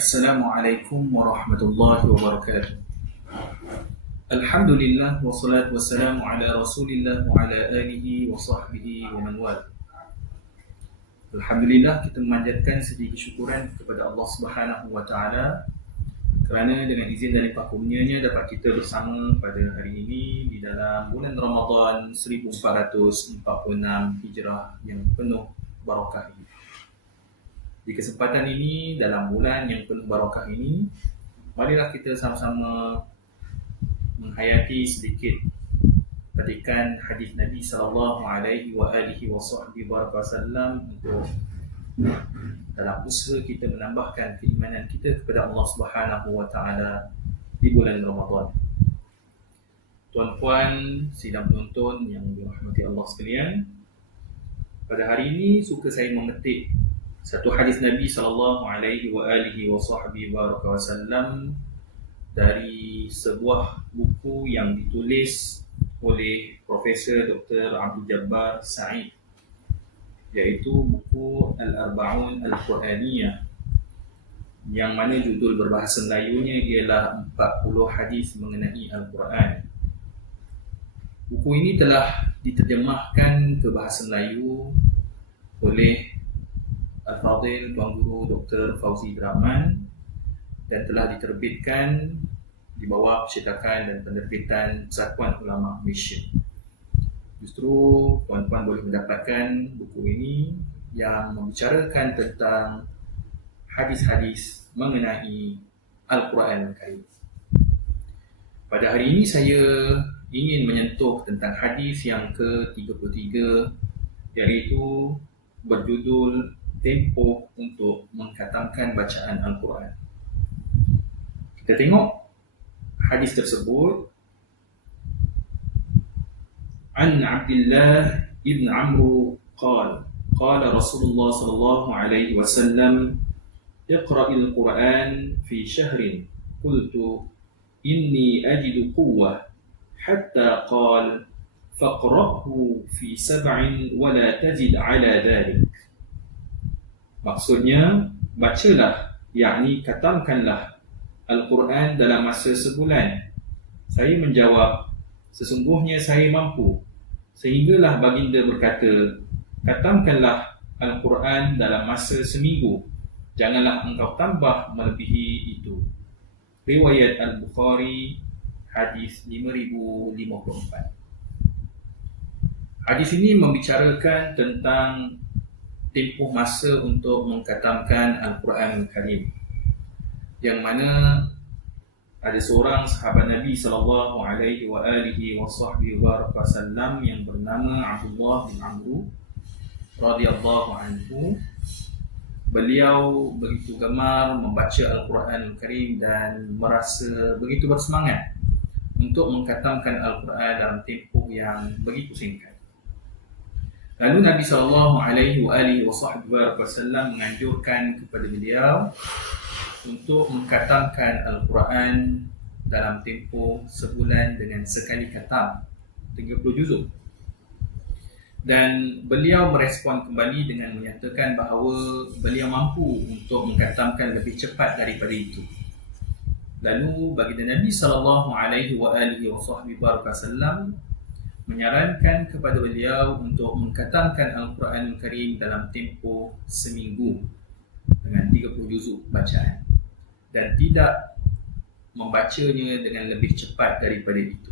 Assalamualaikum warahmatullahi wabarakatuh. Alhamdulillah wassalatu wassalamu ala Rasulillah wa ala alihi wa sahbihi wa man wal. Alhamdulillah kita memanjatkan sedikit syukuran kepada Allah Subhanahu wa taala kerana dengan izin dan limpah kurnianya dapat kita bersama pada hari ini di dalam bulan Ramadan 1446 Hijrah yang penuh barakah ini. Di kesempatan ini dalam bulan yang penuh barakah ini marilah kita sama-sama menghayati sedikit petikan hadis Nabi sallallahu alaihi wa alihi wasallam untuk dalam usaha kita menambahkan keimanan kita kepada Allah Subhanahu wa taala di bulan Ramadan. Tuan-puan sidang penonton yang dirahmati Allah sekalian, pada hari ini suka saya memetik satu hadis Nabi sallallahu alaihi wa alihi wasallam dari sebuah buku yang ditulis oleh Profesor Dr. Abdul Jabbar Sa'id iaitu buku Al-Arba'un Al-Quraniyah yang mana judul berbahasa Melayunya ialah 40 hadis mengenai Al-Quran. Buku ini telah diterjemahkan ke bahasa Melayu oleh Al-Fadhil Tuan Guru Dr. Fauzi Rahman dan telah diterbitkan di bawah percetakan dan penerbitan Persatuan Ulama Malaysia justru puan-puan boleh mendapatkan buku ini yang membicarakan tentang hadis-hadis mengenai Al-Quran Karim. Pada hari ini saya ingin menyentuh tentang hadis yang ke-33 iaitu berjudul Tempoh untuk mengkatamkan bacaan Al-Quran. Kita tengok hadis tersebut عن عبد الله بن عمرو قال قال رسول الله صلى الله عليه وسلم اقرأ القرآن في شهر قلت إني أجد قوة حتى قال فاقرأه في سبع ولا تزد على ذلك Maksudnya, bacalah, yakni katamkanlah Al-Quran dalam masa sebulan. Saya menjawab, sesungguhnya saya mampu. Sehinggalah baginda berkata, katamkanlah Al-Quran dalam masa seminggu. Janganlah engkau tambah melebihi itu. Riwayat Al-Bukhari, hadis 5054. Hadis ini membicarakan tentang tempoh masa untuk mengkatamkan Al-Quran Karim. Yang mana ada seorang sahabat Nabi sallallahu alaihi wa alihi wasallam yang bernama Abdullah bin Amr radhiyallahu anhu beliau begitu gemar membaca Al-Quran Al-Karim dan merasa begitu bersemangat untuk mengkatamkan Al-Quran dalam tempoh yang begitu singkat. Lalu Nabi sallallahu alaihi wa alihi wasallam menganjurkan kepada beliau untuk mengkatamkan Al-Quran dalam tempoh sebulan dengan sekali katam 30 juzuk dan beliau merespon kembali dengan menyatakan bahawa beliau mampu untuk mengkatamkan lebih cepat daripada itu. Lalu baginda Nabi sallallahu alaihi wasallam menyarankan kepada beliau untuk mengkatamkan Al-Quran Al-Karim dalam tempoh seminggu dengan 30 juzuk bacaan dan tidak membacanya dengan lebih cepat daripada itu.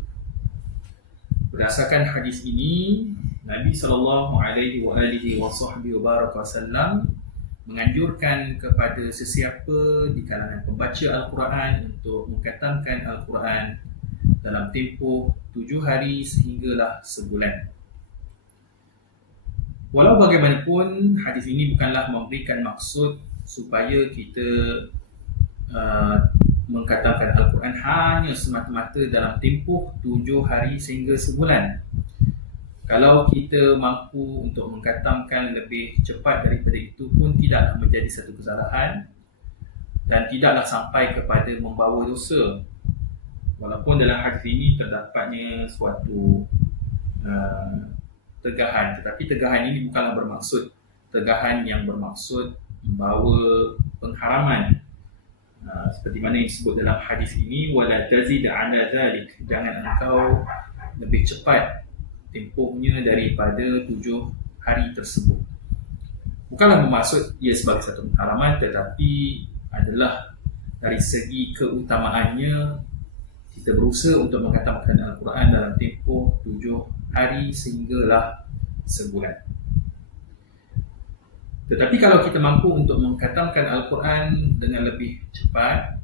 Berdasarkan hadis ini, Nabi sallallahu alaihi wasallam menganjurkan kepada sesiapa di kalangan pembaca Al-Quran untuk mengkatamkan Al-Quran dalam tempoh tujuh hari sehinggalah sebulan. Walau bagaimanapun, hadis ini bukanlah memberikan maksud supaya kita Uh, mengkatamkan Al-Quran hanya semata-mata dalam tempoh tujuh hari sehingga sebulan. Kalau kita mampu untuk mengkatamkan lebih cepat daripada itu pun tidaklah menjadi satu kesalahan dan tidaklah sampai kepada membawa dosa. Walaupun dalam hadis ini terdapatnya suatu uh, tegahan tetapi tegahan ini bukanlah bermaksud. Tegahan yang bermaksud membawa pengharaman. Uh, seperti mana yang disebut dalam hadis ini wala tazid ala zalik. Jangan engkau lebih cepat tempohnya daripada tujuh hari tersebut. Bukanlah bermaksud ia sebagai satu pengalaman tetapi adalah dari segi keutamaannya kita berusaha untuk mengatakan Al-Quran dalam tempoh tujuh hari sehinggalah sebulan. Tetapi kalau kita mampu untuk mengkatamkan Al-Quran dengan lebih cepat,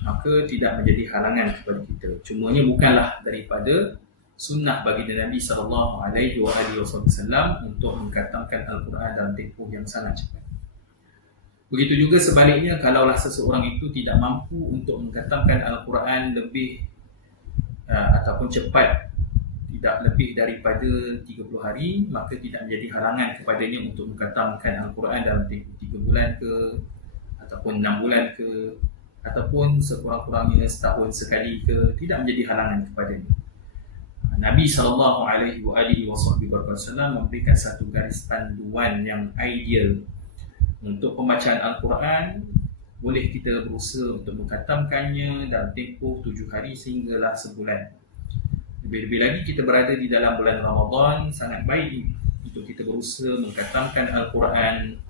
maka tidak menjadi halangan kepada kita. Cumanya bukanlah daripada sunnah bagi Nabi sallallahu alaihi wasallam untuk mengkatamkan Al-Quran dalam tempoh yang sangat cepat. Begitu juga sebaliknya kalaulah seseorang itu tidak mampu untuk mengkatamkan Al-Quran lebih uh, ataupun cepat tidak lebih daripada 30 hari maka tidak menjadi halangan kepadanya untuk mengkatamkan Al-Quran dalam tempoh 3 bulan ke ataupun 6 bulan ke ataupun sekurang-kurangnya setahun sekali ke tidak menjadi halangan kepadanya. Nabi SAW memberikan satu garis panduan yang ideal untuk pembacaan Al-Quran boleh kita berusaha untuk mengkatamkannya dalam tempoh 7 hari sehinggalah sebulan lebih-lebih lagi kita berada di dalam bulan Ramadan sangat baik untuk kita berusaha mengkatamkan Al-Quran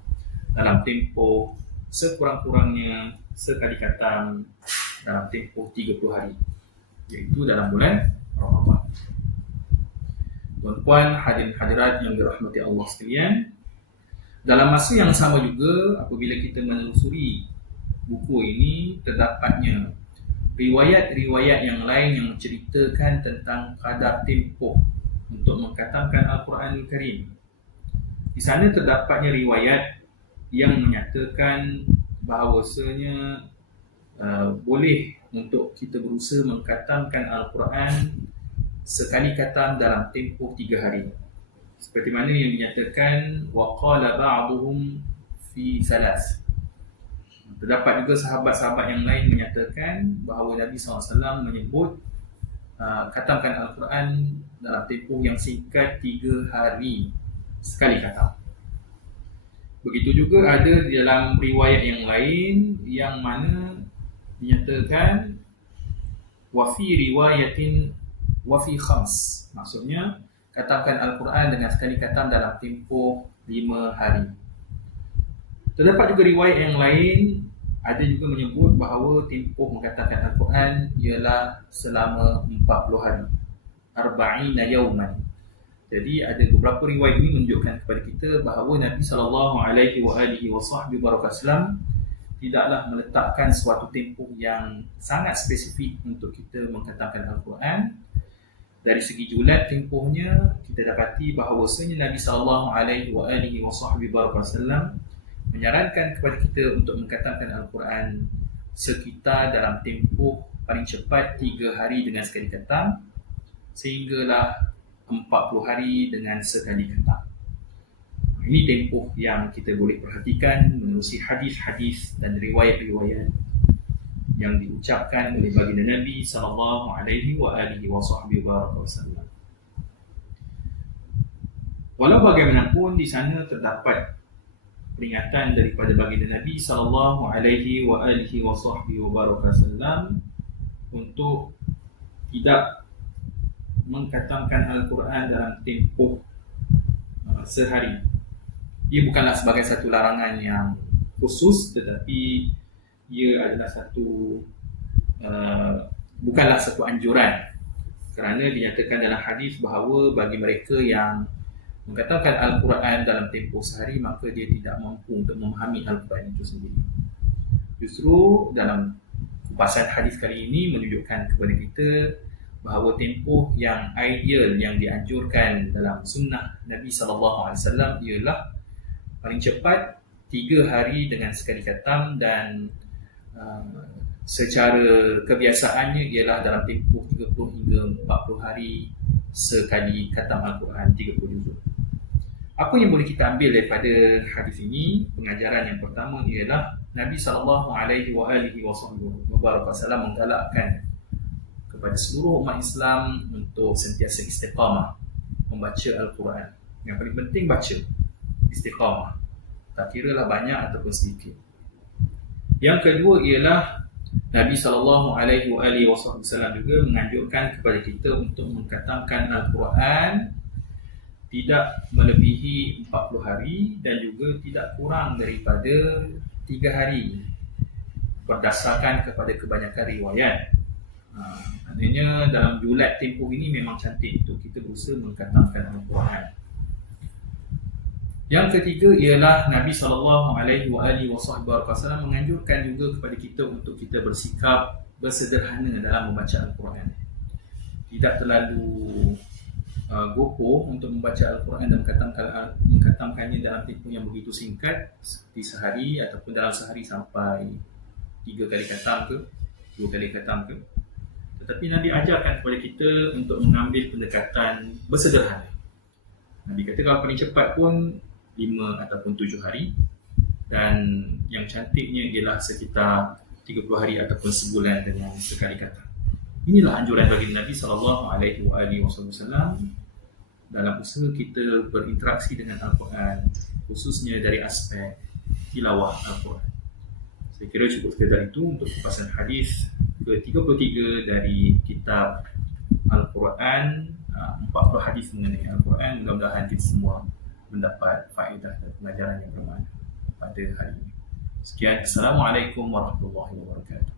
dalam tempoh sekurang-kurangnya sekali katam dalam tempoh 30 hari iaitu dalam bulan Ramadan. Tuan-tuan hadirin hadirat yang dirahmati Allah sekalian, dalam masa yang sama juga apabila kita menelusuri buku ini terdapatnya riwayat-riwayat yang lain yang menceritakan tentang kadar tempoh untuk mengkatamkan Al-Quran Al-Karim. Di sana terdapatnya riwayat yang menyatakan bahawasanya uh, boleh untuk kita berusaha mengkatamkan Al-Quran sekali katam dalam tempoh tiga hari. Seperti mana yang dinyatakan waqala ba'duhum fi salas Terdapat juga sahabat-sahabat yang lain menyatakan bahawa Nabi SAW menyebut uh, katamkan Al-Quran dalam tempoh yang singkat tiga hari sekali katam. Begitu juga ada di dalam riwayat yang lain yang mana dinyatakan wafi riwayatin wafi khams. Maksudnya katamkan Al-Quran dengan sekali katam dalam tempoh lima hari. Terdapat juga riwayat yang lain ada juga menyebut bahawa tempoh mengatakan Al-Quran ialah selama 40 hari. Arba'ina yawman. Jadi ada beberapa riwayat ini menunjukkan kepada kita bahawa Nabi sallallahu alaihi wasallam tidaklah meletakkan suatu tempoh yang sangat spesifik untuk kita mengatakan Al-Quran. Dari segi julat tempohnya kita dapati bahawasanya Nabi sallallahu alaihi wasallam menyarankan kepada kita untuk mengatakan Al-Quran sekitar dalam tempoh paling cepat 3 hari dengan sekali katam sehinggalah 40 hari dengan sekali katam. Ini tempoh yang kita boleh perhatikan menerusi hadis-hadis dan riwayat-riwayat yang diucapkan oleh baginda Nabi sallallahu alaihi wa alihi wasallam. Walau bagaimanapun di sana terdapat peringatan daripada baginda Nabi sallallahu alaihi wa alihi wasallam untuk tidak mengkatamkan Al-Quran dalam tempoh uh, sehari. Ia bukanlah sebagai satu larangan yang khusus tetapi ia adalah satu uh, bukanlah satu anjuran kerana dinyatakan dalam hadis bahawa bagi mereka yang mengatakan Al-Quran dalam tempoh sehari maka dia tidak mampu untuk memahami Al-Quran itu sendiri. Justru dalam kupasan hadis kali ini menunjukkan kepada kita bahawa tempoh yang ideal yang dianjurkan dalam sunnah Nabi sallallahu alaihi wasallam ialah paling cepat tiga hari dengan sekali katam dan uh, secara kebiasaannya ialah dalam tempoh 30 hingga 40 hari sekali katam Al-Quran 30 juzuk. Apa yang boleh kita ambil daripada hadis ini? Pengajaran yang pertama ialah Nabi sallallahu alaihi wasallam menggalakkan kepada seluruh umat Islam untuk sentiasa istiqamah membaca Al-Quran. Yang paling penting baca istiqamah. Tak kira lah banyak ataupun sedikit. Yang kedua ialah Nabi sallallahu alaihi wasallam juga menganjurkan kepada kita untuk mengkatamkan Al-Quran tidak melebihi 40 hari dan juga tidak kurang daripada 3 hari berdasarkan kepada kebanyakan riwayat. Ha, maknanya dalam julat tempoh ini memang cantik untuk kita berusaha mengkatamkan Al-Quran. Yang ketiga ialah Nabi sallallahu alaihi wasallam menganjurkan juga kepada kita untuk kita bersikap bersederhana dalam membaca Al-Quran. Tidak terlalu uh, gopoh untuk membaca Al-Quran dan mengkatamkan, mengkatamkannya dalam tempoh yang begitu singkat seperti sehari ataupun dalam sehari sampai tiga kali katam ke, dua kali katam ke. Tetapi Nabi ajarkan kepada kita untuk mengambil pendekatan bersederhana. Nabi kata kalau paling cepat pun lima ataupun tujuh hari dan yang cantiknya ialah sekitar 30 hari ataupun sebulan dengan sekali kata. Inilah anjuran bagi Nabi sallallahu alaihi wasallam dalam usaha kita berinteraksi dengan Al-Quran khususnya dari aspek tilawah Al-Quran. Saya kira cukup sekadar itu untuk kupasan hadis ke-33 dari kitab Al-Quran 40 ah, hadis mengenai Al-Quran mudah-mudahan kita semua mendapat faedah dan pengajaran yang bermakna pada hari ini. Sekian. Assalamualaikum warahmatullahi wabarakatuh.